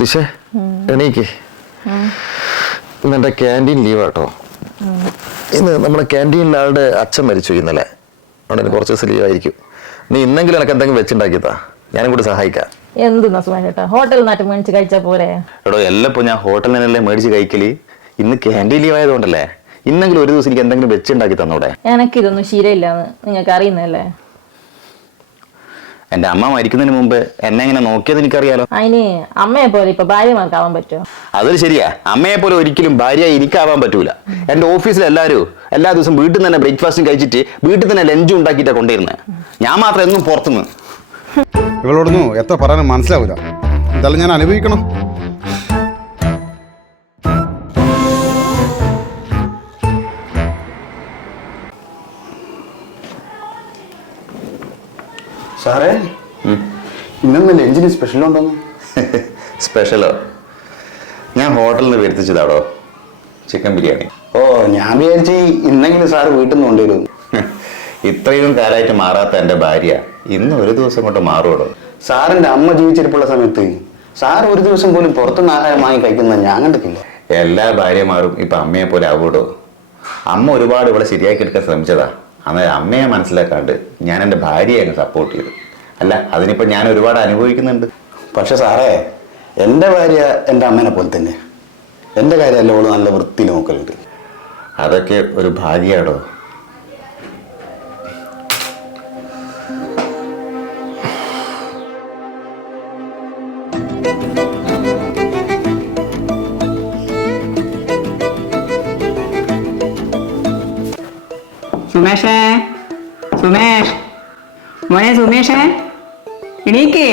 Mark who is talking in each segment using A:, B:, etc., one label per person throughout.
A: ദിശേ എണീക്ക്. ഇന്ന് എന്റെ ക്യാന്റീൻ ലീവ് കേട്ടോ ഇന്ന് നമ്മുടെ ക്യാന്റീനിൽ ആളുടെ അച്ഛൻ മരിച്ചു ഇന്നലെ. അതുകൊണ്ട് എനിക്ക് കുറച്ച് ദിവസം ലീവായിരിക്കും. നീ ഇന്നെങ്കിലും എനിക്ക് എന്തെങ്കിലും വെച്ചുണ്ടാക്കിയതാ. ഞാനും കൂടി സഹായിക്കാം.
B: എന്തെന്നാ സുമേഷ് ചേട്ടാ? ഹോട്ടലിൽ നിന്നാട്ട് മേടിച്ച് കഴിച്ചാ പോരെ?
A: എടോ ഞാൻ ഹോട്ടലിൽ നിന്നല്ലേ മേടിച്ച് കഴിക്കൽ? ഇന്ന് ക്യാന്റീൻ ലീവ് ആയതുകൊണ്ടല്ലേ ഇന്നെങ്കിലും ഒരു ദിവസം എനിക്ക് എന്തെങ്കിലും വെച്ചുണ്ടാക്കി തന്നൂടെ?
B: എനിക്കിതൊന്നും ശീലമില്ലാന്ന് നിങ്ങൾക്ക് അറിയുന്നല്ലേ
A: എന്റെ അമ്മ മരിക്കുന്നതിന് മുമ്പ് എന്നെ എങ്ങനെ നോക്കിയത് എനിക്കറിയാലോ.
B: അതിന് അമ്മയെ പോലെ ഇപ്പൊ ഭാര്യമാക്കാവാൻ പറ്റുമോ
A: അതൊരു ശരിയാ. അമ്മയെ പോലെ ഒരിക്കലും ഭാര്യ എനിക്കാവാൻ പറ്റൂല. എന്റെ ഓഫീസിൽ എല്ലാവരും എല്ലാ ദിവസവും വീട്ടിൽ തന്നെ ബ്രേക്ക്ഫാസ്റ്റും കഴിച്ചിട്ട് വീട്ടിൽ തന്നെ ലഞ്ചും ഉണ്ടാക്കിട്ടാ കൊണ്ടിരുന്നത് ഞാൻ മാത്രം എന്നും പുറത്തുനിന്ന്.
C: ഇവളോടൊന്നും എത്ര പറയാനും മനസ്സിലാവൂല. എന്തായാലും ഞാൻ അനുഭവിക്കണം. സാറേ? ഇന്നൊന്ന് ലഞ്ചിന് സ്പെഷ്യൽ ഉണ്ടോന്ന്?
A: സ്പെഷ്യലോ ഞാൻ ഹോട്ടലിൽ നിന്ന് വരുത്തിച്ചതാടോ ചിക്കൻ ബിരിയാണി.
C: ഓ ഞാൻ വിചാരിച്ച് ഇന്നെങ്കിലും സാറ് വീട്ടിൽ നിന്ന് കൊണ്ടുവരും.
A: ഇത്രയും കാലമായിട്ട് മാറാത്ത എന്റെ ഭാര്യ ഇന്ന് ഒരു ദിവസം കൊണ്ട് മാറുമോ
C: സാറിന്റെ അമ്മ ജീവിച്ചിരിപ്പുള്ള സമയത്ത് സാർ ഒരു ദിവസം പോലും പുറത്തുനിന്ന് ആഹാരം വാങ്ങി കഴിക്കുന്നത് ഞാൻ കണ്ടിട്ടില്ല.
A: എല്ലാ ഭാര്യമാരും ഇപ്പൊ അമ്മയെ പോലെ ആവൂടോ? അമ്മ ഒരുപാട് ഇവിടെ ശരിയാക്കി എടുക്കാൻ ശ്രമിച്ചതാ. അന്നേരം അമ്മയെ മനസ്സിലാക്കാണ്ട് ഞാൻ എന്റെ ഭാര്യയെ അങ്ങ് സപ്പോർട്ട് ചെയ്തു. അല്ല അതിനിപ്പോൾ ഞാൻ ഒരുപാട് അനുഭവിക്കുന്നുണ്ട്.
C: പക്ഷെ സാറേ എന്റെ ഭാര്യ എന്റെ അമ്മേനെ പോലെ തന്നെ എന്റെ കാര്യമല്ല ഓൾ നല്ല വൃത്തി നോക്കലുണ്ട്.
A: അതൊക്കെ ഒരു ഭാഗ്യാടോ?
D: സുമേഷേ? സുമേഷ്? മോനെ സുമേഷേ? എണീക്കേ.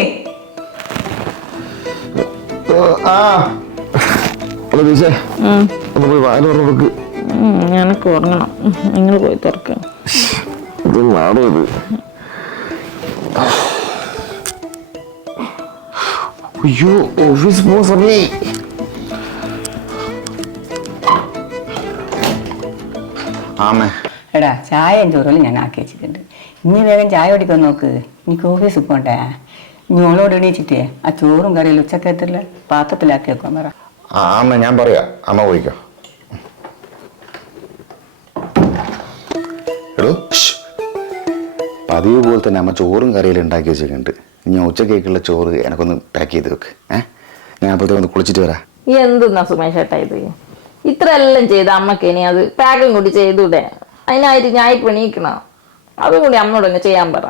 A: ആ ഒന്ന് പോയി വാൽ ഉറവക്ക്
B: എനക്ക് ഉറങ്ങണം. നിങ്ങൾ പോയി തുറക്ക.
A: അയ്യോ ഓഫീസ് പോകുന്ന സമയേ ആമേ
D: എടാ ചായയും ചോറും ഞാൻ ആക്കി വെച്ചിട്ടുണ്ട്. ഇനി വേഗം ചായ കുടിക്കാൻ നോക്ക്. എനിക്ക് ഓഫീസിൽ പോകണ്ടേ ഇനി ഓളോട് എണീച്ചിട്ടേ ആ ചോറും കറിയിൽ ഉച്ചക്കത്തില്ല പാത്രത്തിലാക്കി വെക്കാൻ പറ.
A: ആ അമ്മ ഞാൻ പറയാ. അമ്മ പോയിക്കോ. എടോ. പതിവ് പോലെ തന്നെ അമ്മ ചോറും കറിയിൽ ഉണ്ടാക്കി വെച്ചിട്ടുണ്ട്. ഇനി ഞാൻ ഉച്ചക്കേക്കുള്ള ചോറ് എനക്കൊന്ന് പാക്ക് ചെയ്ത് വെക്ക്. ഏ? ഞാൻ അപ്പോഴത്തേക്ക് ഒന്ന് കുളിച്ചിട്ട് വരാം.
B: എന്തെന്നാ സുമേഷ് ഏട്ടാ ഇത്? ഇത്ര എല്ലാം ചെയ്ത അമ്മയ്ക്ക് ഇനി അത് പാക്കും കൂടി ചെയ്തൂടെ? അതിനായിട്ട് ഞാൻ ഇപ്പം എണീക്കണ അതും കൂടി അമ്മയോട് തന്നെ ചെയ്യാൻ പറ.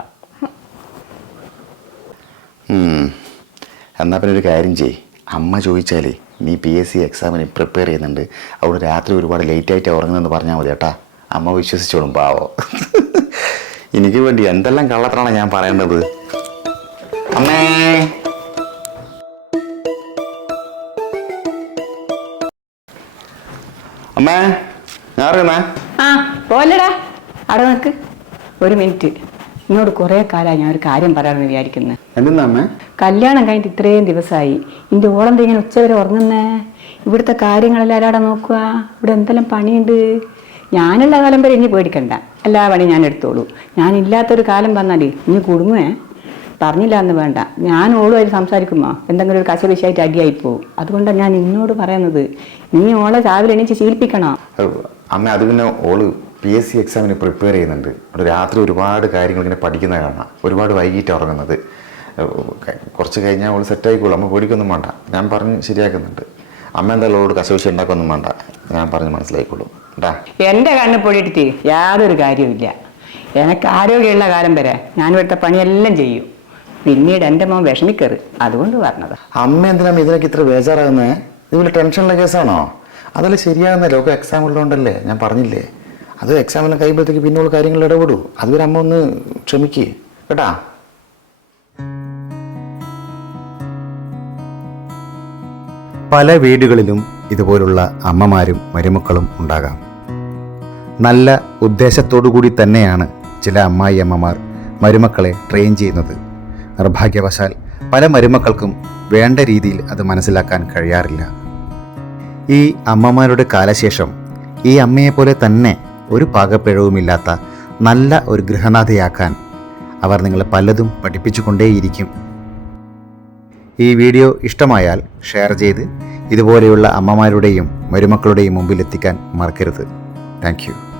A: എന്നാ പിന്നെ ഒരു കാര്യം ചെയ് അമ്മ ചോദിച്ചാലേ നീ പി എസ് സി എക്സാമിന് പ്രിപ്പയർ ചെയ്യുന്നുണ്ട്. അവിടെ രാത്രി ഒരുപാട് ലേറ്റ് ആയിട്ട് ഉറങ്ങുന്നെന്ന് പറഞ്ഞാൽ മതി കേട്ടാ. അമ്മ വിശ്വസിച്ചോളും പാവോ. എനിക്ക് വേണ്ടി എന്തെല്ലാം കള്ളത്തിനാണ് ഞാൻ പറയേണ്ടത് അമ്മേ. അമ്മേ. ഞാൻ
D: ആ പോലടാ അവിടെ നിൽക്ക് ഒരു മിനിറ്റ്. എന്നോട് കുറേ കാലമായി ഞാൻ ഒരു കാര്യം പറയാമെന്ന് വിചാരിക്കുന്നത്
A: എന്തെന്നാ അമ്മേ?
D: കല്യാണം കഴിഞ്ഞിട്ട് ഇത്രയും ദിവസമായി ഇന്റെ ഓളം ഇങ്ങനെ ഉച്ചവരെ ഉറങ്ങുന്നേ? ഇവിടുത്തെ കാര്യങ്ങളെല്ലാം ആരാടെ നോക്കുക? ഇവിടെ എന്തെല്ലാം പണിയുണ്ട്? ഞാനുള്ള കാലം വരെ ഇനി പേടിക്കണ്ട. എല്ലാ പണിയും ഞാൻ എടുത്തോളൂ. ഞാനില്ലാത്തൊരു കാലം വന്നാൽ ഇനി കുടുങ്ങേ പറഞ്ഞില്ല എന്ന് വേണ്ട. ഞാൻ ഓളും അതിൽ സംസാരിക്കുമോ? എന്തെങ്കിലും ഒരു കശപിശായിട്ട് അടിയായി പോകും അതുകൊണ്ടാണ് ഞാൻ നിന്നോട് പറയുന്നത്. നീ ഓളെ രാവിലെ എണീച്ച് ശീലിപ്പിക്കണോ?
A: അമ്മ അത് പിന്നെ ഓൾ പി എസ് സി എക്സാമിന് പ്രിപ്പയർ ചെയ്യുന്നുണ്ട്. അവിടെ രാത്രി ഒരുപാട് കാര്യങ്ങൾ ഇങ്ങനെ പഠിക്കുന്ന കാണാം. ഒരുപാട് വൈകിട്ട് ഉറങ്ങുന്നത്. കുറച്ച് കഴിഞ്ഞാൽ അവൾ സെറ്റ് ആയിക്കോളും. അമ്മ പേടിക്കൊന്നും വേണ്ട. ഞാൻ പറഞ്ഞ് ശരിയാക്കുന്നുണ്ട്. അമ്മ എന്തായാലും അവളോട് കശവിശ ഉണ്ടാക്കൊന്നും വേണ്ട. ഞാൻ പറഞ്ഞ് മനസ്സിലായിക്കോളും. കേട്ടാ
D: എന്റെ കണ്ണ് പൊടിയിട്ട് യാതൊരു കാര്യമില്ല എനിക്ക് ആരോഗ്യമുള്ള കാലം വരെ ഞാൻ ഇവിടുത്തെ പണിയെല്ലാം ചെയ്യും. പിന്നീട് എന്റെ മോൻ വിഷമിക്കറ് അതുകൊണ്ട് പറഞ്ഞത്.
A: അമ്മ എന്തിനാ ഇതിനൊക്കെ ഇത്ര ബേജാറാകുന്നത് ഇതുപോലെ ടെൻഷനുള്ള കേസാണോ? അതല്ല ശരിയാകുന്ന ലോക എക്സാം ഉള്ളതുകൊണ്ടല്ലേ? ഞാൻ പറഞ്ഞില്ലേ? അത് എക്സാമെല്ലാം കഴിയുമ്പോഴത്തേക്ക് പിന്നെയുള്ള കാര്യങ്ങൾ ഇടപെടൂ. അതുവരെ അമ്മ ഒന്ന് ക്ഷമിക്കേ. കേട്ടാ?
E: പല വീടുകളിലും ഇതുപോലുള്ള അമ്മമാരും മരുമക്കളും ഉണ്ടാകാം. നല്ല ഉദ്ദേശത്തോടു കൂടി തന്നെയാണ് ചില അമ്മായി അമ്മമാർ മരുമക്കളെ ട്രെയിൻ ചെയ്യുന്നത്. നിർഭാഗ്യവശാൽ പല മരുമക്കൾക്കും വേണ്ട രീതിയിൽ അത് മനസ്സിലാക്കാൻ കഴിയാറില്ല. ഈ അമ്മമാരുടെ കാലശേഷം ഈ അമ്മയെപ്പോലെ തന്നെ ഒരു പാകപ്പിഴവുമില്ലാത്ത നല്ല ഒരു ഗൃഹനാഥയാക്കാൻ അവർ നിങ്ങളെ പലതും പഠിപ്പിച്ചുകൊണ്ടേയിരിക്കും. ഈ വീഡിയോ ഇഷ്ടമായാൽ ഷെയർ ചെയ്ത് ഇതുപോലെയുള്ള അമ്മമാരുടെയും മരുമക്കളുടെയും മുമ്പിലെത്തിക്കാൻ മറക്കരുത്. താങ്ക്